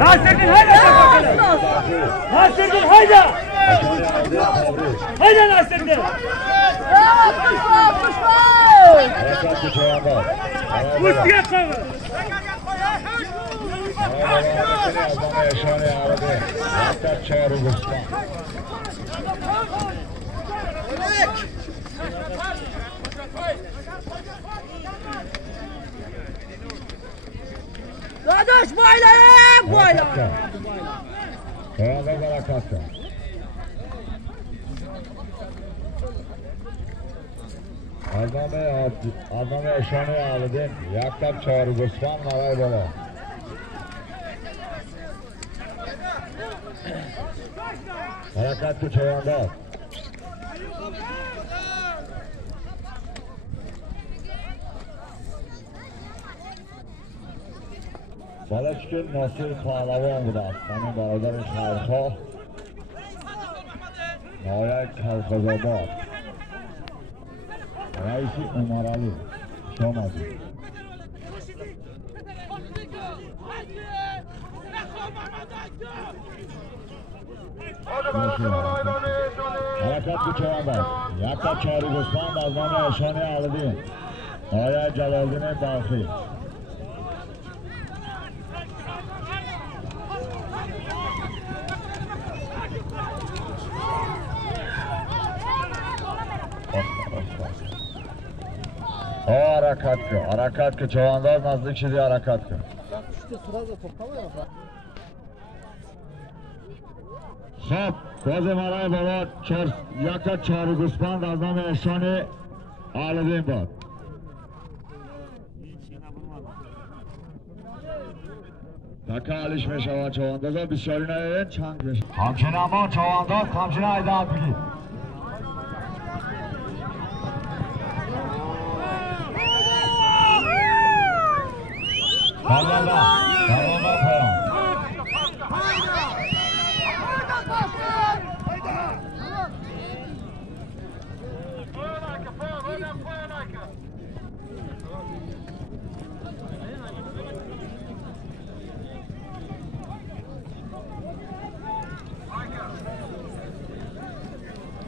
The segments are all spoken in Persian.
Nasreddin hayda bakalım. Nasreddin hayda. Hayda Nasreddin. Ustiye kalın. Dadaş baylayın baylayın. Kayanda Barakat'ta. Adname eşanı ağlıdın. Yaktap çağrı Gospan Naray Bala. Barakat'ta çayanda. Balashkin Nasir Pahlavan budi Aslanın baradari Sharxo Noyak Kalxozobod Raisi Umar Ali Shomadi Harakat kuchayanda Yaktap Çağrı Gospan Azmani Eşani Alidin Noyak Jalaldin Balxi Harakatga chavandoz nazdik shidi harakatga. Xo'p, ko'zi maray bola yakka chori Guspan Aznami Eshoni Alidin bor. Taka alish meshava chavandoz bisyorina eren chang besh. Hamchinamon chavandoz hamchina aydab bigi. Parvanda payam.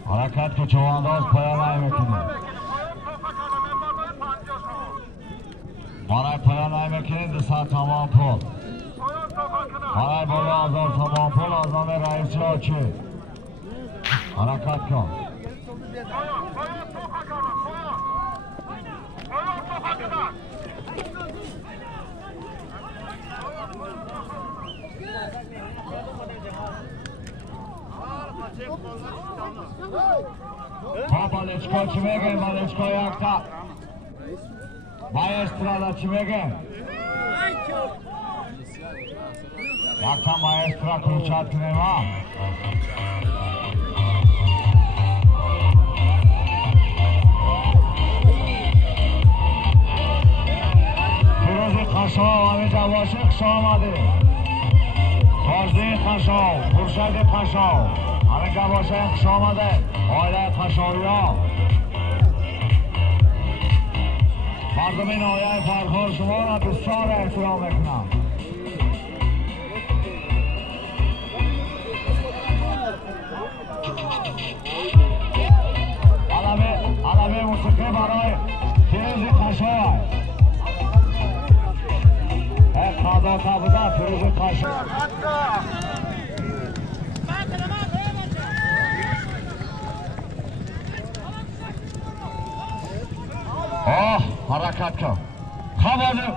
Harakat ke chavandoz payanay mekini. Maray payanay mekini disa tamam pul. Maray bola azar tamam pul azame raisi ochi. Harakat kon. Balechko chimegen, balechko yakta. Maestrada chimegen. Yakta maestra kurchat kneva. Firozi Qashov Ami Javoshi xushomadi. Tojdin Qashov, Xurshid Qashov. Ami Javoshi xushomadi. Oila Qashovyon. مردم نایه فرخار شما را بسیار احترام میکنم. علمه موسیقی برای فیروز قشای یک قضا تبوده فیروز قشای حرکت کن خبازو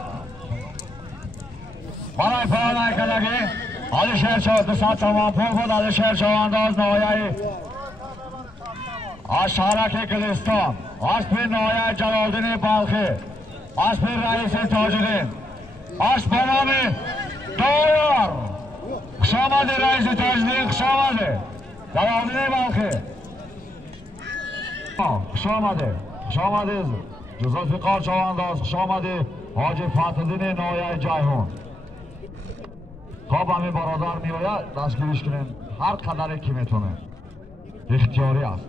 برای پایان کلگی علی شهر شد ساعت تمام پول بود علی شهر شوانداز نایه شهرک گلستان اسب نایه جلالدین بلخی اسب رئیس تاجدین اسب نام دایار خوشامده رئیس تاجدین خوشامده جلالدین بلخی خوشامده جزالفقار چوانداز خوش آمده حاج فتحالدین نایه جیهون خواب همین برادر می آید دستگیرش کنین هر قدری که میتونه اختیاری است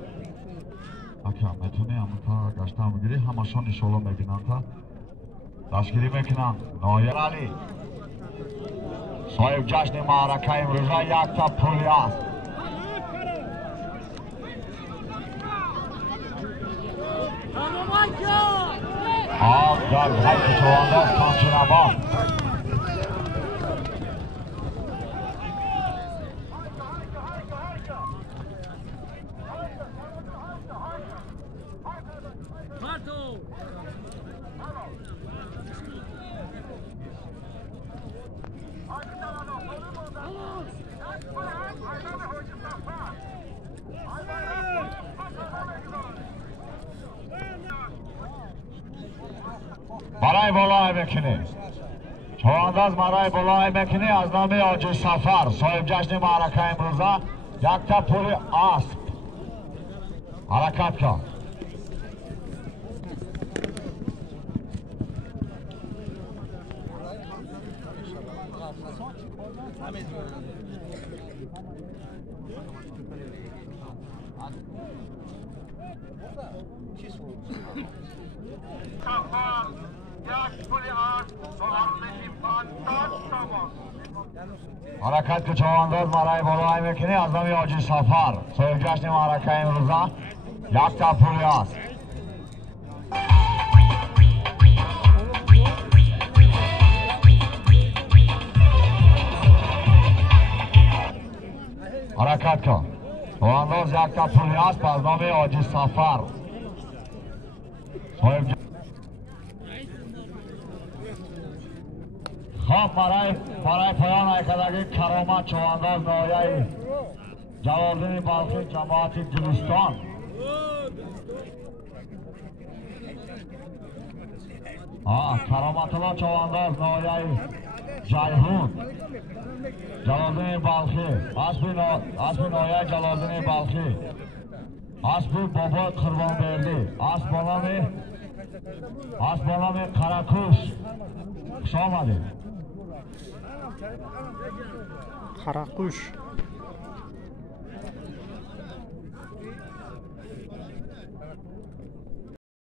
اکا میتونی تا گشتم بگیری همشون انشالله میبینن تا دستگیری میکنن. نایر علی صاحب جشن معرکه امروزه یک تا پولی است. در حیث چوانداز کامچنبان برای بالای بکنی چوانداز برای بالای بکنی از نام آجی سفر صاحب جشن معرکه امروزه یک تا پول اسب حرکت کن. حرکت که چوانداز برای بالای میکنی از نام آجی سفر صاحب جشن معرکه امروزه یک تا پولی است. حرکت کن چوانداز یک تا پولی است از نام آجی سفر صاحب خب برای پایان ایکدگی کرامت چوانداز نایه جلالدین بلخی جماعت گلستان کرامت الله چوانداز نایه جیهون جلالدین بلخی اسب نایه جلالدین بلخی اسب بابا قربان بردی اسب با نام قراکوش خوش آمدید. قراقوش